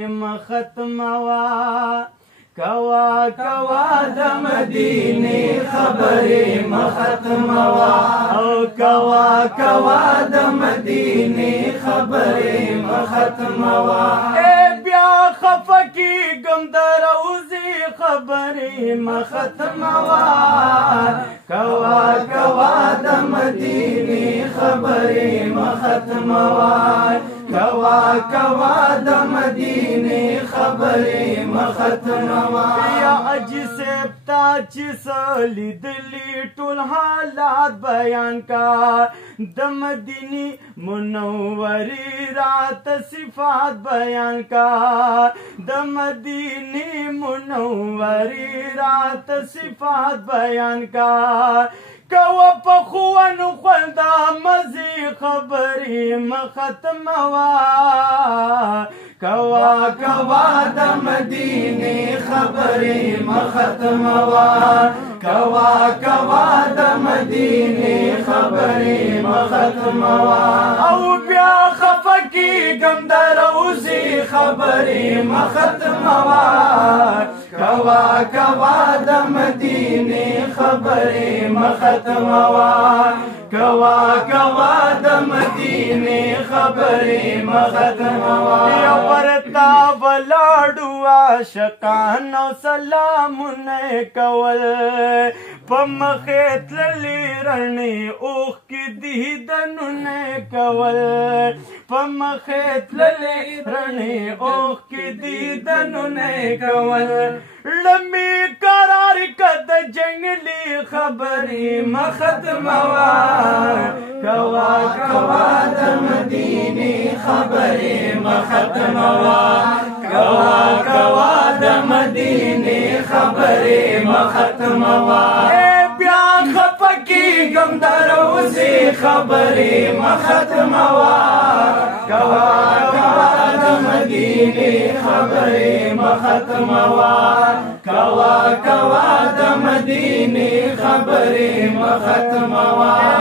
ختموا کوا کوا د مدینه خبرې مختموا او کوا کوا د مدینه خبرې مختموا بیا خفکی گم دروزی خبرې مختموا کوا کوا د مدینه خبرې مختموا کوا کوا د مدینه خبرې مختموا یا اجي سپتا چې لیدلی ټول حالات بیان کا د مدینه منورې رات صفات بیان کا د مدینه منورې رات صفات بیان کا کوا پخوانو خلدا مزي خبرې مختموا کوا کوا د مدینه خبرې مختموا کوا کوا د مدینه خبرې مختموا او بیا خفکی گم دروزی خبرې مختموا کوا کوا د مدینه خبرې مختموا کوا کوا د مدینه خبرې مختموا یا ورتا ولاړو عاشقان او سلامونه کول پمخې تللې رڼې اوښ کې دیدنونه کول پمخې تللې رڼې اوښ کې دیدنونه کول لمې قرار کد جنگلی خبرې مختموا کوا کوا د مدینه خبرې مختموا کوا کوا د مدینه خبرې مختموا بیا خفکی گم دروزی خبرې مختموا کوا کوا د مدینه خبرې مختموا کوا کوا د مدینه خبرې مختموا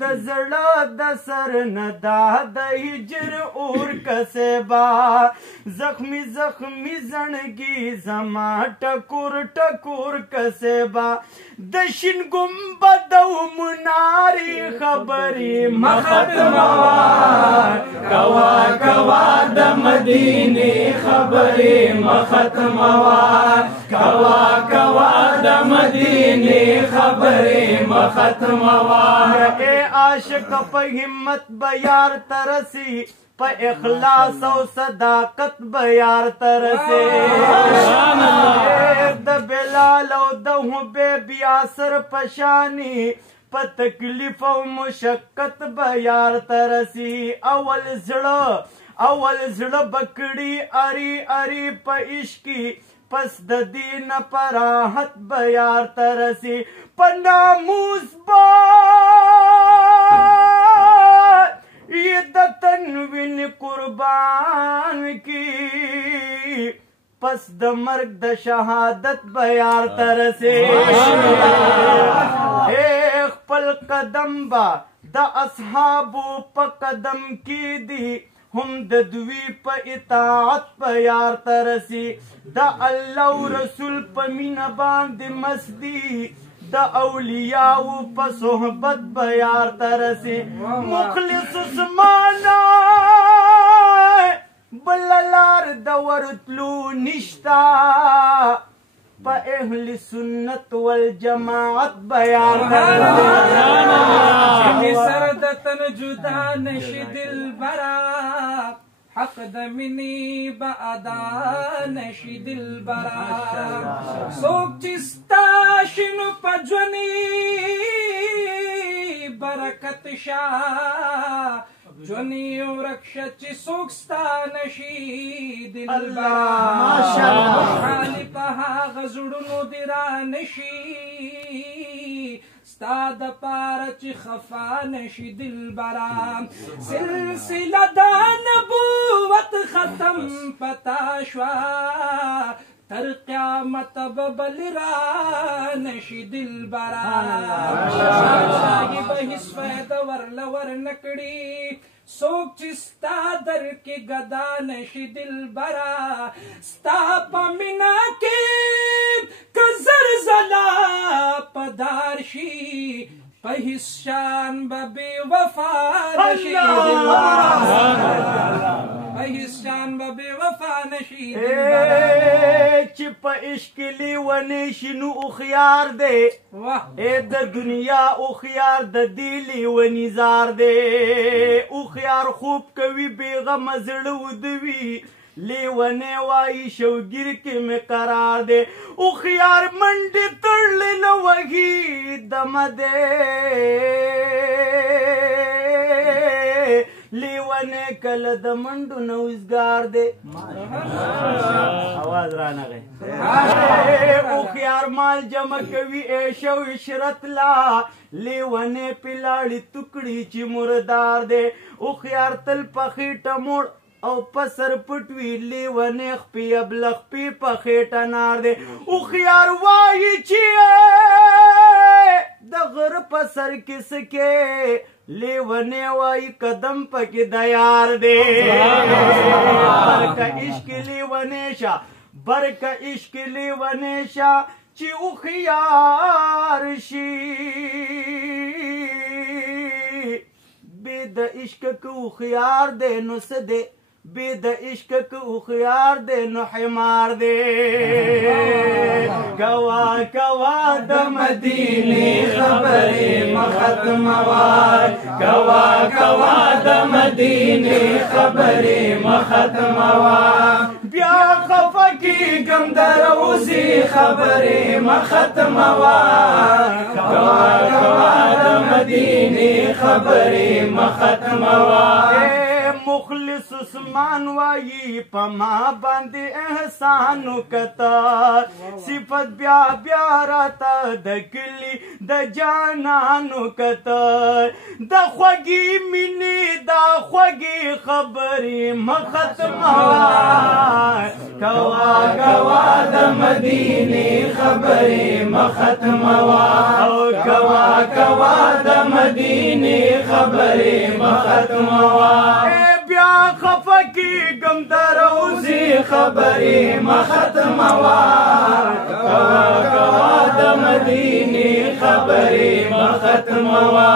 د زړه د سر نه دا د هجر اور کسبا زخمی زخمی زنګي زما ټکور ټکور کسبا د شین ګمبد او مناري خبرې مختموا کوا کوا د مدینه خبرې مختموا کوا کوا د مدینه خبرې مختموا عاشق په همت بیار ترسي په اخلاص او صداقت بیار ترسي د بلال او د حبیب یاسر پشانی په تکلیف او مشقت بیار ترسي اول زړه بکړي اری اری په عشقي پس د دین پراحت بیار ترسي پناموس با یہ د تنوین قربان کی پس د مرگ د شهادت بیار ترسي خپل قدم با د اصحابو په قدم کی دی هم د دوی په اطاعت بیار ترسي د الله رسول په مینه باندې مستی د اولیاء په صحبت بیار ترسي مخلص زمانہ بللار د ورتلو نشتا په اهل سنت والجماعت بیار ترسي سردتن جدا نشي دلبرا حق دمنی با ادا نشی دلبرا سوک چستا شنو پجونی برکت شا جونی ورکشا چی سوکستا نشی دلبرا حالی پها غزڑنو دیرا نشی ستا د پاره چې خفا نشي دلبرا سلسله د نبوت ختم پتا شوا تر قیامت ببل را نشي دلبرا شاهي به هیڅ فایده ورله ور نکړي څوک چې ستا در کې ګدا نشي دلبره ستا په مینه کې که زلزله په دار شي په هیڅ شان به بې وفا نشي په هیڅ شان به بې وفا نشي چې په عشق لیونی شي نو هوښیار دی د دنیا هوښیار د دې لیوني زار دی هوښیار خوب کوي بېغمه زړه ودوي لیونی وایي شوګیر کې مې قرار دی هوښیار منډې تړلې نه وهي دمه دی لیونی کله د منډو نه وزګار دی आवाज رانغی هوښیار مال جمع کوي عیش او عشرت لا لیونی پلاړي تکړي چې مردار دی هوښیار تل په خېټه موړ او پسر پټوي لیونی خپې ابله خپې په خېټه نار دی هوښیار وایي چې د غره په سر کې سکې لیونی وایي قدم پکې د یار دی برکه عشق لیونی شه برکه عشق لیونی شه چې هوښیار شي بې د عشق که هوښیار دی نو څه دی بې د عشق که هوښیار دی نو حمار دی کوا کوا د مدینې خبرې مه ختموه کوا کوا د مدینې خبرې مه ختموه بیا خفه کېږم د روزي خبرې مه ختموه کوا کوا د مدینې خبرې مه ختموه مخلص عثمان وایي په ما باندې احسان وکړه صفت بیا بیا راته د کلي د جانان وکړه د خوږې مینې د خوږې خبرې مه ختموه کوا کوا د مدینې خبرې مه ختموه کوا کوا د مدینې خبرې مه ختموه بیا خفه کېږم د روزي خبرې مه ختموه کوا کوا د مدینې خبرې مه ختموه